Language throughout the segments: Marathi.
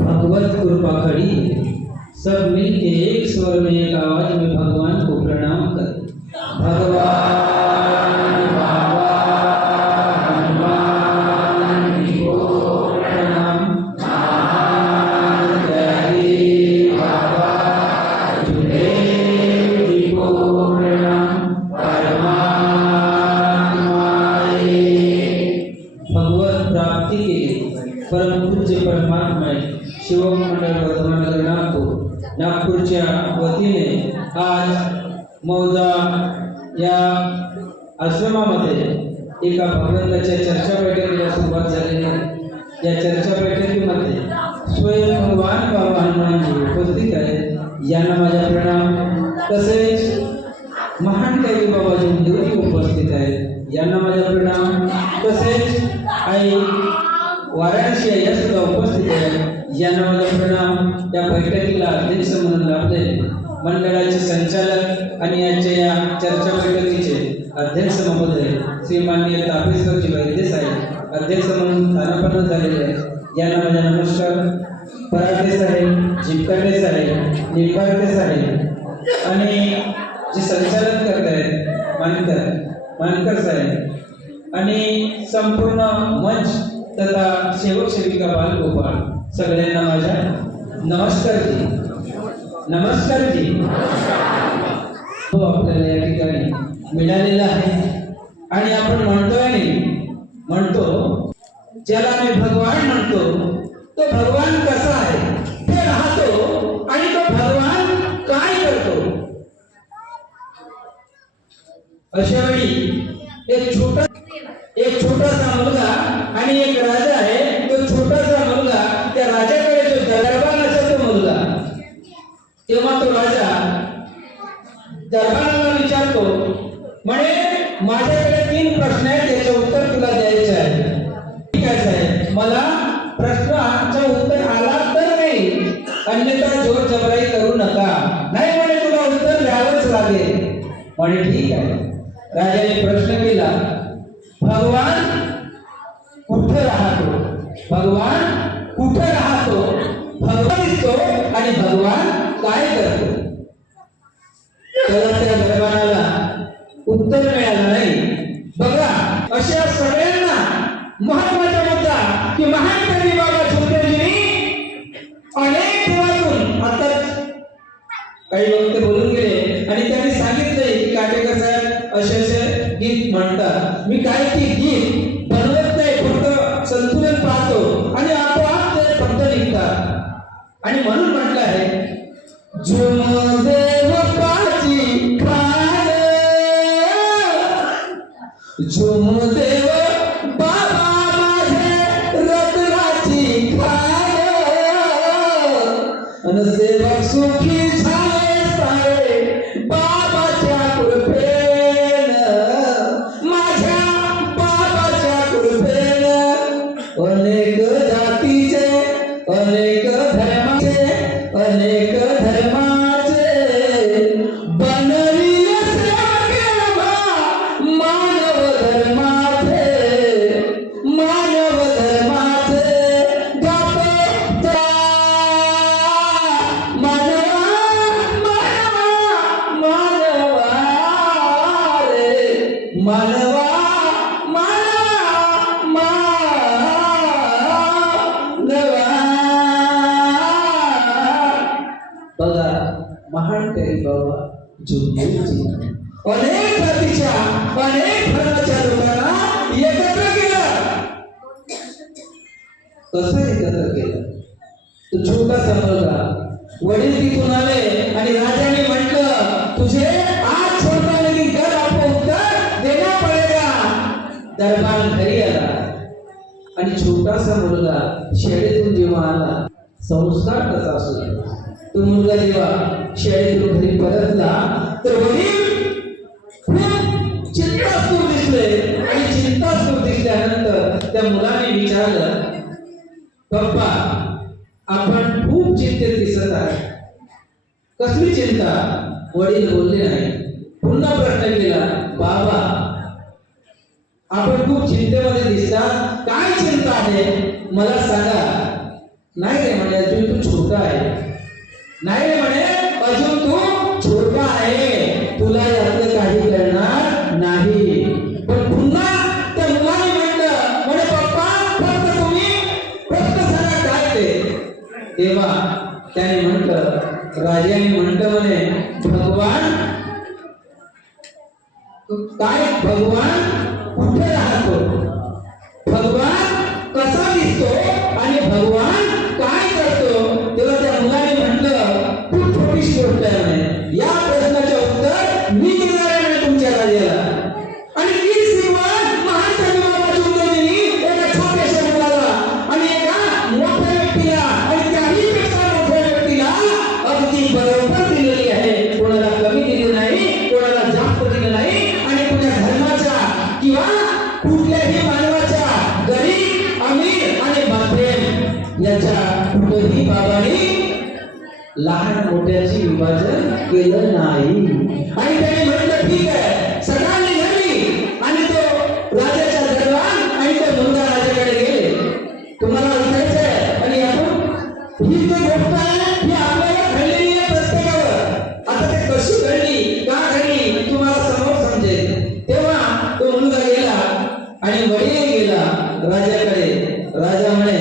भगवत कृपा खड़ी सब मिलके एक स्वर में एक आवाज में भगवान को प्रणाम कर। भगवान बाबा हनुमान जी को प्रणाम। महादेव बाबा जुदेव जी को प्रणाम। परमात्माए भगवत प्राप्ति के लिए परम पूज्य परमात्मा शिवम मंडळ वर्धमान नगर नागपूरच्या वतीने आज मौजा या आश्रमामध्ये एका भगवंताच्या चर्चा बैठकीला सुरुवात झालेली आहे। या चर्चा बैठकीमध्ये स्वयं भगवान बाबा हनुमानजी उपस्थित आहेत, यांना माझा प्रणाम। तसेच महान कवी बाबा जुमदेवजी उपस्थित आहेत, यांना माझा प्रणाम। तसेच आई वाराणसी या सुद्धा उपस्थित आहेत, यांना माझा प्रणाम। या बैठकीला अध्यक्ष म्हणून लाभले मंडळाचे संचालक आणि आजच्या या चर्चा बैठकीचे अध्यक्ष महोदय श्री माननीय तापेश्वरजी वैद्य साहेब अध्यक्ष म्हणून स्थानापन्न झालेले आहेत, यांना माझा नमस्कार। पराठे साहेब, जिपकाटे साहेब, निंबाळके साहेब आणि जे संचालक करत आहेत मानकर साहेब आणि संपूर्ण मंच तथा सेवक सेविका बालगोपाळ सगळ्यांना माझा नमस्कार जी। नमस्कार जी। तो आपल्याला या ठिकाणी मिळालेला आहे आणि आपण म्हणतो ज्याला मी भगवान म्हणतो तो भगवान कसा आहे ते राहतो आणि तो भगवान काय करतो। अशा वेळी एक छोटासा मुलगा आणि एक राजा आहे। तो छोटासा मुलगा त्या राजाकडे जो दरबाराचा तो मुलगा, तेव्हा तो राजा दरबाराला विचारतो, म्हणे माझ्याकडे 3 प्रश्न आहेत, त्याचे उत्तर तुला द्यायचे आहे। ठीक आहे साहेब, मला प्रश्नाचं उत्तर आला तर नाही, अन्यथा जोर जबराई करू नका। नाही म्हणे तुला उत्तर द्यावंच लागेल। म्हणे ठीक आहे। राजाने प्रश्न केला, भगवान कुठे राहतो? भगवान कुठे राहतो? भगवान दिसतो आणि भगवान काय करतो? त्याला त्या दरबाराला उत्तर मिळालं नाही। बघा, अशा सगळ्यांना महत्वाचा मुद्दा की महान कवी बाबा जुमदेवजींनी अनेक दिवसातून आता काही वक्त बोलून गेले आणि त्यांनी सांगितले की काटेकर साहेब असे गीत म्हणतात। मी काय ती गीत बनवत नाही, फक्त संतुलन पाहतो आणि आपोआप ते शब्द निघतात आणि म्हणून म्हटलं आहे, जुमदेव पाची खान, जुमदेव बाबा माझे रत्नाची खान, आणि सेवक सुखी झाले सारे बाबाच्या कृपेन, माझ्या बाबाच्या कृपेन। अनेक जातीचे, अनेक धर्माचे, अनेक धर्माचे बनविले सेवा मानव धर्माचे, मानव धर्माचे मानवा रे मानवा बघा, महान कवी बाबा जुमदेवजी अनेक जातीच्या, अनेक धर्माच्या लोकांना एकत्र केलं। कसं एकत्र केलं? तो छोटासा मुलगा, वडील तिथून आले आणि राजाने म्हटलं, तुझे आज छोटा लेकिन कल आपको उत्तर देना पडेगा। दरबार घरी आला आणि छोटासा मुलगा शाळेतून जेव्हा आला, संस्कार कसा असतो तो मुलगा जेव्हा शाळेतून घरी परतला तर वडील खूप चिंतातूर दिसले आणि चिंतातूर दिसल्यानंतर त्या मुलाने विचारलं, पप्पा आपण खूप चिंतेत दिसत आहे, कसली चिंता? वडील बोलले नाही। पुन्हा प्रश्न केला, बाबा आपण खूप चिंतेमध्ये दिसतात, काय चिंता आहे? आहे मला सांगा. नाही रे म्हणे अजून तू छोटा आहे. नाही रे म्हणे अजून तू छोटा आहे, तुला यातलं काही कळणार नाही. पण पुन्हा त्या मुलाने म्हटलं म्हणे पप्पा फक्त तुम्ही फक्त सांगा काय ते. तेव्हा त्याने म्हटलं, राजाने म्हटलं म्हणे भगवान काय, भगवान कुठे राहतो, भगवान कसा दिसतो आणि भगवान काय करतो. तेव्हा त्या मुलाने म्हटलं खूप छोटीशी गोष्ट आहे म्हणे, या प्रश्नाचे उत्तर मी देणार आहे तुमच्या राजाला. आणि ती श्रीमान महान संगमाची उत्तर दिली एका छोट्याशा मुलाला आणि एका मोठ्या व्यक्तीला, आणि त्याही पेक्षा मोठ्या व्यक्तीला अगदी बरोबर दिलेली आहे. कोणाला कमी दिली नाही, कोणाला जास्त दिलं नाही. आणि कुठल्या धर्माच्या किंवा कुठल्याही मानवाच्या गरीब अमीर आणि मध्यम याच्या कुठेही बाबांनी लहान मोठ्याची विभाजन केलं नाही. आणि त्याने म्हटलं ठीक आहे. सगळ्यांनी घरी आणि तो राजाच्या दरबार आणि तो मुलगा राजाकडे गेले. तुम्हाला विचारायचंय आणि आपण ही जी गोष्ट आहे ही आपल्याला घडलेली आहे प्रत्येकावर. आता ते कशी घडली, का घडली तुम्हाला समोर समजेल. तेव्हा तो मुलगा गेला आणि वडील गेला राजाकडे. राजा म्हणे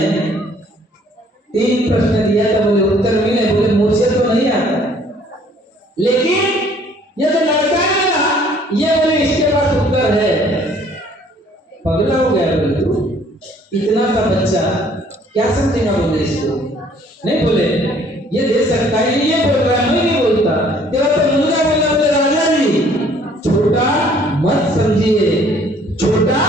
3 प्रश्न दिया था, बोले उत्तर मिले, बोले मुझे तो नहीं आता, लेकिन ये तो लड़का है ना, ये बोले इसके पास उत्तर है. पगला हो गया बोले तू, इतना सा बच्चा क्या समझेगा बोले इसको. नहीं बोले ये दे सकता है, ये बोल रहा है, मैं नहीं बोलता. तेव्हा तो मुलगा बोला बोले राजा जी छोटा मत समझिए, छोटा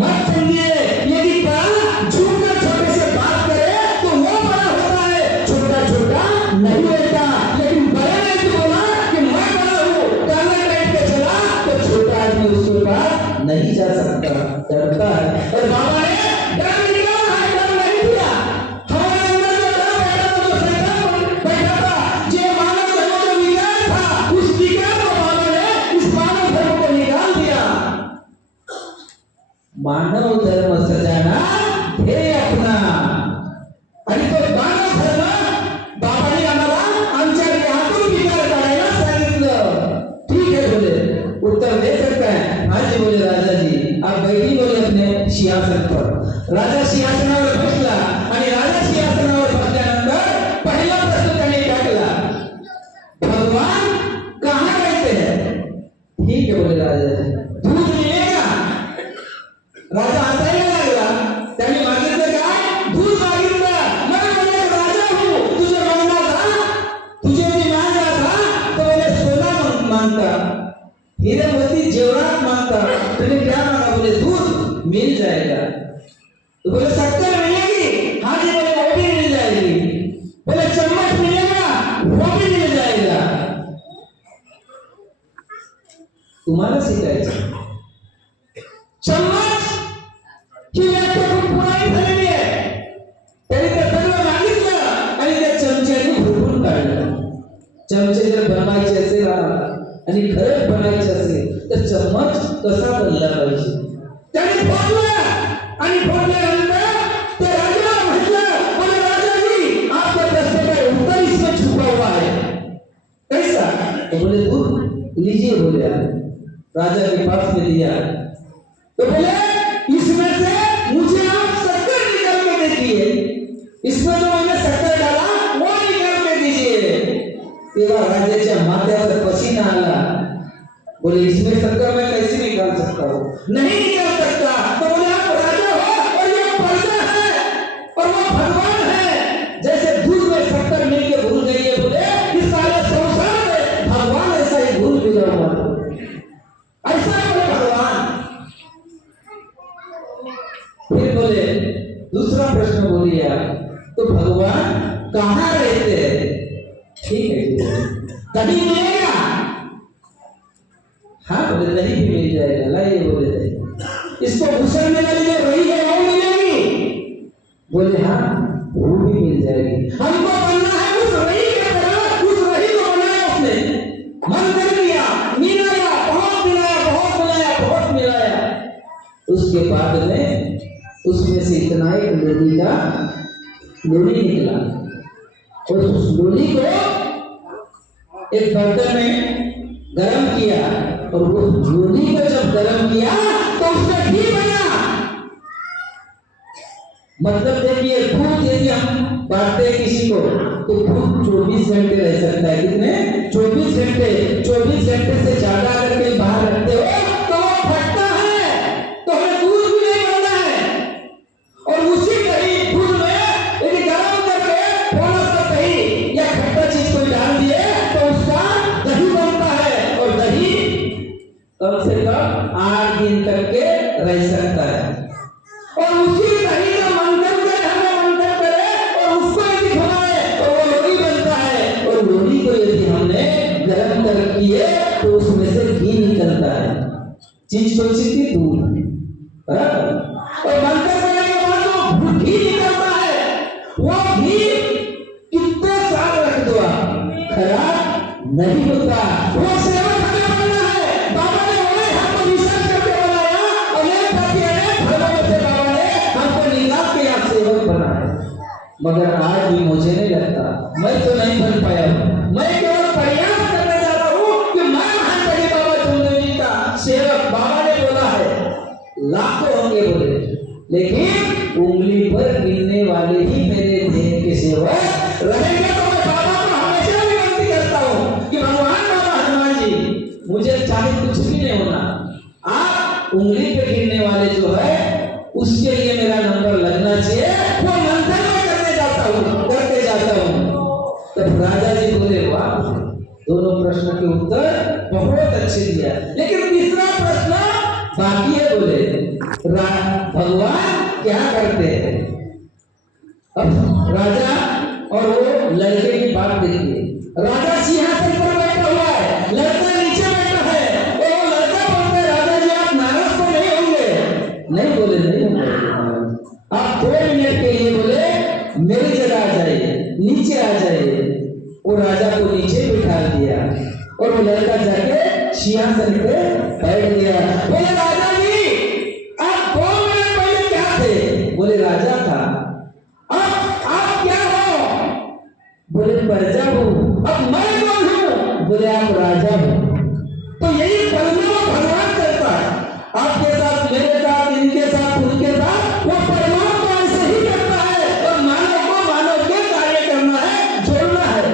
मत समझिए. यदि बड़ा झुककर छोटे से बात करे तो वो बड़ा होता है, छोटा छोटा नहीं होता. लेकिन बड़े ने तो बोला कि मैं बड़ा हूँ, काला टाइप के चला तो छोटा आदमी उसके पास नहीं जा सकता, डरता है. और बाबा ने डर निकाला है, डर नहीं दिया. हमारे अंदर जो डर बैठा था, जो शैतान बैठा था, जो मानव धर्म का विकार था, उस विकार को बाबा ने इस मानव धर्म को निकाल दिया. मानव धर्म सजाना ध्येय अपना. आणि तो मानव धर्म बाबांनी आम्हाला आमच्या हातून विचार करायला सांगितलं. ठीक है बोले, उत्तर दे सकता है. हाँ जी बोले राजा जी, आप बैठी बोले अपने सिंहासन पर. राजा सिंहासनावर बसला आणि राजा सिंहासनावर बसल्यानंतर पहिला प्रश्न त्याने टाकला, भगवान कहाँ रहते हैं. ठीक है बोले राजा जी, दूध मिलेगा. राजा हसायला लागला. त्याने मागितलं काय, दूध मागितलं. मैं बोले राजा हूँ, तुझे मांगना था, तुझे भी मांगना था. तो बोले सोना मांगता, हीरे मोती जेवरात मांगता, तूने क्या मांगा. बोले दूध मिल जाएगा. तो बोले शक्कर मिलेगी. हाँ जी बोले वो भी मिल जाएगी. बोले चम्मच मिलेगा, वो भी मिल जाएगा. तुम्हाला शिकायचं चम्मच ही व्याख्या खूप पुराणी झालेली आहे. त्याने ते सगळं मागितलं आणि त्या चमच्याने भरून काढलं. चमचे जर बनवायचे असेल आणि खरंच बनायचे असेल तर चम्मच कसा बनला पाहिजे. त्याने फोडलं आणि फोडल्यानंतर त्या राजाला म्हटलं, बोले राजाजी आपका प्रश्न का उत्तर इसमें छुपा हुआ है. कैसा. तो बोले दूध लीजिए. बोले राजा के पास में दिया. तो बोले इसमें से मुझे आप शक्कर निकाल के देखिए, इसमें जो मैंने शक्कर डाला वो निकाल के दीजिए. तेव्हा राजाच्या माथ्यावर पसीना आला. बोले इसमें शक्कर मैं कैसे निकाल सकता हूँ. नहीं निकाल सकता. तो बोले आप राजा हो और ये प्रजा है और वो भगवान है. जैसे दूध में शक्कर मिल के भूल गई है, बोले इस सारे संसार में भगवान ऐसा ही भूल भी हुआ. ऐसा बोले भगवान. फिर बोले दूसरा प्रश्न बोलिए, तो भगवान कहाँ रहते हैं. ठीक है, कहीं मिलेगा. हाँ बोले दही भी मिल जाएगा. लाइए बोले दही. इसको भूषण में वाली जो रही है वो मिलेगी. बोले हाँ वो भी मिल जाएगी. हमको बनना है उस रही के तरह. उस रही को बनाया उसने, मन कर लिया, मिलाया, बहुत मिलाया, बहुत मिलाया, बहुत मिलाया. उसके बाद में उसमें से इतना एक लोनी का लोनी निकला और उस लोनी को एक बर्तन में गरम किया और वो लोनी को जब गरम किया तो उसका घी बना। मतलब देखिए दूध यदि हम बांटते हैं किसी को तो दूध 24 घंटे रह सकता है। कितने? 24 घंटे। 24 घंटे से ज्यादा अगर कहीं बाहर रखते हो तो वो फटता है, तो हमें दूध भी नहीं बनना है। और उसी दही दूध में यदि गरम करके थोड़ा सा दही या खट्टा चीज कोई डाल दिए तो उसका दही बनता है और दही कम से कम 8 दिन तक के रह सकता है। और उसी दही का मंथन से हमें मंथन करे और उसको यदि खिलाए तो वो लोनी बनता है। और लोनी को यदि हमने गरम कर किए तो उसमें से घी निकलता है। चीज कौन सी थी? दूध। और मंथन करने के बाद वो घी निकलता है। वो घी कितने साल रख दो आप, खराब नहीं होता। वो सेवन हमें बनना है। बाबा ने बोले हमको रिसर्च करके बनाया, अनेक फलों से बाबा ने हमको निकाल के आप सेवक बनाया। मगर आज भी मुझे नहीं लगता, मैं तो नहीं बन पाया हूं। मैं केवल प्रयास करने जा रहा हूं कि मैं महान बड़ी बाबा चुनदेव जी का सेवक। बाबा ने बोला है लाखों होंगे बोले, लेकिन उंगली पर गिनने वाले ही मेरे देह के सेवक रहेंगे। तो मैं बाबा को हमेशा विनती करता हूं कि भगवान बाबा हनुमान जी, मुझे चाहे कुछ भी नहीं होना, आप उंगली पे गिनने वाले जो है उसके लिए मेरा नंबर लगना चाहिए। वो मंथन में करने जाता हूं, करते जाता हूं। तब राजा जी बोले वाह, दोनों प्रश्न के उत्तर बहुत अच्छे दिया, लेकिन तीसरा प्रश्न बाकी है। बोले भगवान क्या करते हैं? अब राजा और वो लड़के की बात देखिए। राजा सिंहासन पर बैठा हुआ है, लड़का नीचे बैठा है और वो लड़का बोलता है राजा जी आप नाराज तो नहीं होंगे? नहीं बोले नहीं होंगे। आप 2 मिनट के लिए बोले मेरी जगह आ जाइए, नीचे आ जाइए। वो राजा को नीचे बिठा दिया और वो लड़का जाके सिंहासन पे बैठ गया। बोले राजा जी आप 2 मिनट पहले क्या थे? बोले राजा था। अब आप क्या हो? बोले प्रजा हूं। अब मैं कौन हूं? बोले आप राजा हो। तो यही परिणाम भगवान करता है आपके साथ, मेरे साथ, इनके साथ, उनके साथ। वो परमात्मा ऐसे ही करता है और मानव को मानव के कार्य करना है, जोड़ना है।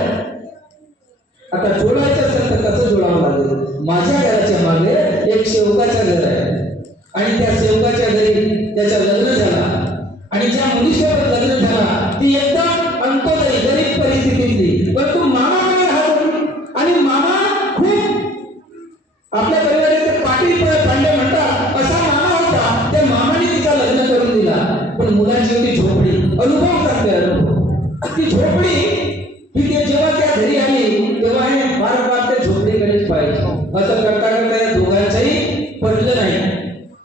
आता जोडायचं असेल तर कसं जोडावं लागेल? माझ्या घराच्या मागे एक सेवकाचं घर आहे आणि त्या सेवकाच्या घरी त्याचं लग्न झालं आणि ज्या मुलीसोबत लग्न झाला ती एकदम अंतोदयी गरीब परिस्थितीतली, पण तू मामाकडे राहत होती आणि मामा खूप आपल्या परिवाराचे पाटील पांडे म्हणतात असा मामा होता। त्या मामाने तिचा लग्न करून दिला, पण मुलाची होती झोपडी। अनुभव सांगते, अनुभव। ती झोपडी ही जेव्हा त्या घरी आली तेव्हा हे बार त्या झोपडीकडेच पाहिजे। असं करता करता या दोघांचंही पडलं नाही,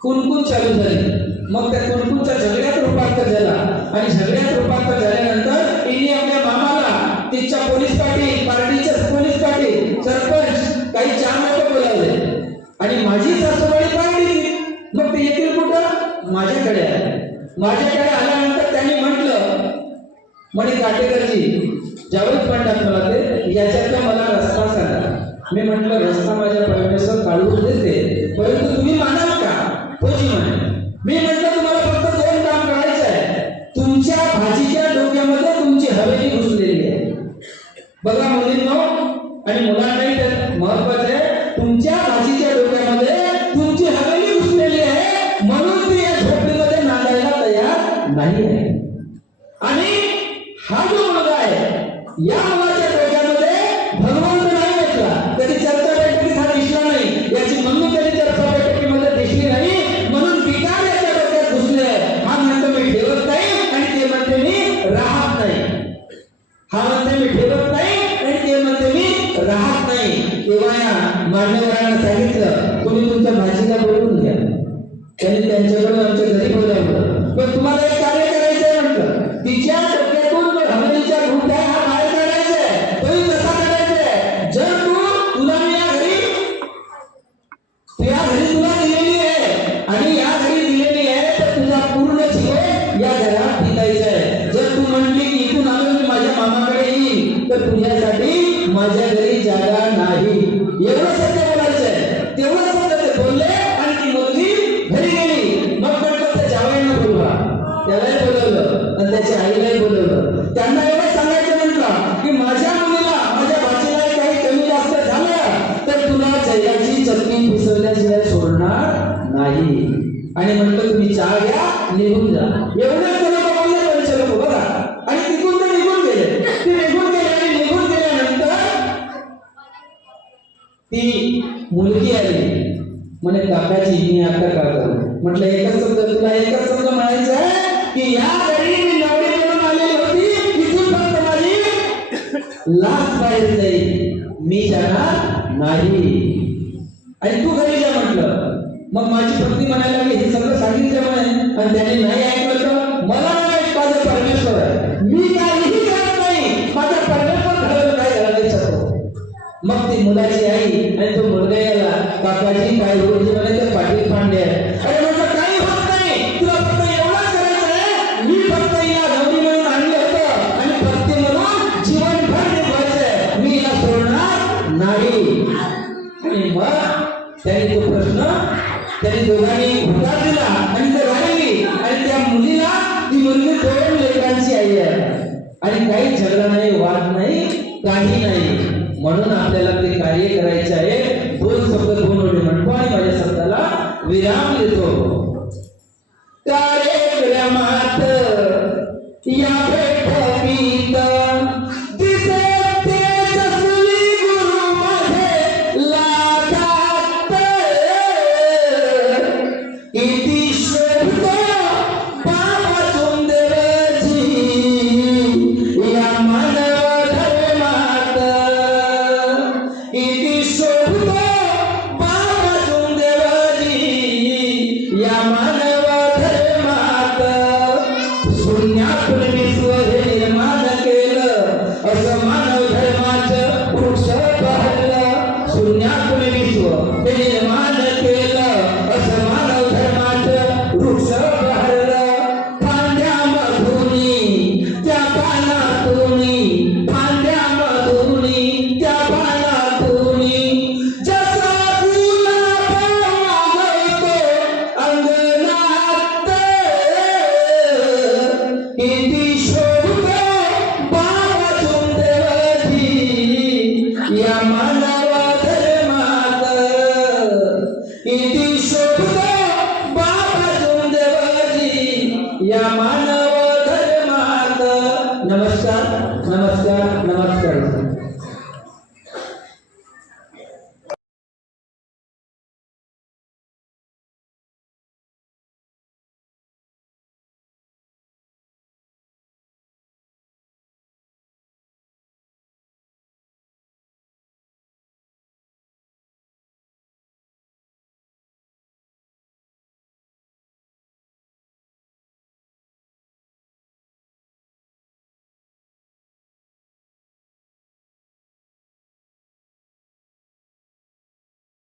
कुणकुण चालू झाली। मग त्या कुणकुणच्या झगड्यात रूपांतर झाला आणि झगड्यात रूपांतर झाल्यानंतर तिने आपल्या मामाला तिच्या पोलीस पार्टीचे पोलीस पाटील, सरपंच काही 4 लोक बोलावले आणि माझी सासूबाई पाहिली। मग ते येतील कुठं? माझ्याकडे आले। माझ्याकडे आल्यानंतर त्यांनी म्हटलं म्हणे काटेकरजी ज्यावेळेस म्हणतात मला ते याच्यातला मला रस्ता सांगा। मी म्हटलं रस्ता माझ्या परमेश्वर काढून देते, परंतु तुम्ही मानाल का? होजी म्हणे। मी म्हटलं तुम्हाला फक्त 2 काम करायचं आहे। तुमच्या भाजीच्या डोक्यामध्ये तुमची हवेली घुसलेली आहे। बघा मुलींनो आणि मुलांनाही त्यात महत्वाचं आहे, तुमच्या भाजीच्या डोक्यामध्ये तुमची हवेली घुसलेली आहे, म्हणून ती या झोपडीमध्ये नांदायला तयार नाही आहे। आणि हा जो मुलगा आहे या मुलाच्या डोक्यामध्ये भगवंत नाही बसला, कधी चर्चा बैठकीत हा दिसला नाही, याची मम्मी कधी चर्चा बैठकीमध्ये दिसली नाही, म्हणून विकार याच्या डोक्यात घुसले आहे। हा म्हणतो मी ठेवत नाही आणि ते म्हणते मी राहत नाही। हा म्हणते मी ठेवत नाही आणि ते म्हणते मी राहत नाही। तेव्हा या मान्यवरांना सांगितलं तुम्ही तुमच्या भाजीला बोलवून घ्या। त्यांनी त्यांच्याकडून आमच्या घरी बोलावलं, पण तुम्हाला एक कार्य करायचं आहे म्हटलं, तिच्या डोक्यातून हवेलीच्या गुंड्या हा बाहेर काढायचा आहे। तोही कसा करायचा आहे? जर तुला या घरी तुला दिलेली आहे आणि या घरी दिलेली आहे तर तुझा पूर्ण जीवन तर त्याच्या आईलाही बोलवलं. त्यांना एवढं सांगायचं म्हटलं की माझ्या मुलीला माझ्या भाचीला काही कमी जास्त झालं तर तुला जैलाची चटणी पिसवल्याशिवाय सोडणार नाही. आणि म्हटलं तुम्ही चहा घ्या निघून जा. एवढंच त्याला बोलले परिचारक बघा. आणि तिथून ते निघून गेले. ते निघून गेले आणि निघून गेल्यानंतर ती मुलगी आली म्हणे काकाजी मी आता का करू. म्हटलं एकच शब्द तुला एकच शब्द म्हणायचं आहे की या घरी मी नवरी म्हणून आलेली होती. इथून फक्त माझी लाच बाहेर जाईल मी जाणार नाही. आणि तू घरी जा म्हटलं. मग माझी पत्नी म्हणायला लागली हे सगळं सांगितलं म्हणे आणि त्याने नाही ऐकलं तर मला नाही माझा परमेश्वर आहे मी काहीही करत नाही माझा परमेश्वर घराला काय घालायला शकतो. मग ती मुलाची आई आणि तो मुलगा याला काकाजी काय होईल म्हणे तर पाटील पांडे अरे म्हटलं काही होत नाही तुला फक्त एवढंच करायचं आहे. मी फक्त या नवरी म्हणून आणलं होतं आणि पत्नी म्हणून जीवनभर निभवायचंय मी हिला सोडणार नाही. आणि मग त्यांनी तो प्रश्न त्यांनी दोघांनी उत्तर दिला आणि ते राहिली. आणि त्या मुलीला ती मुलगी 2 लेकरांची आई आहे आणि काही झगडा नाही वाद नाही काही नाही. म्हणून आपल्याला ते कार्य करायचे आहे. 2 शब्द 2 ओळी म्हणतो आणि माझ्या शब्दाला विराम देतो. कार्यक्रमात या बैठकीत दिसे तेजस्वी गुरु माझे लाखात इति शोभत पापातून देवाची या मानव धर्मात इति शोभत पापातून देवाची या मानव धर्मात शून्यातून विश्व हे निर्माण केलं असं मानव धर्माचं वृक्ष बहरलं. शून्यातून विश्व हे निर्माण केलं असं मानव धर्माचं वृक्ष बहरलं. फांद्यामधूनी त्या पानातूनी फांद्यामधूनी त्या पानातूनी जसा गुलाब उगवतो अंगणात इति शोभत पापातून देवाची या मानव धर्मात इति शोभत पापातून देवाची या मानव धर्मात. नमस्कार नमस्कार नमस्कार.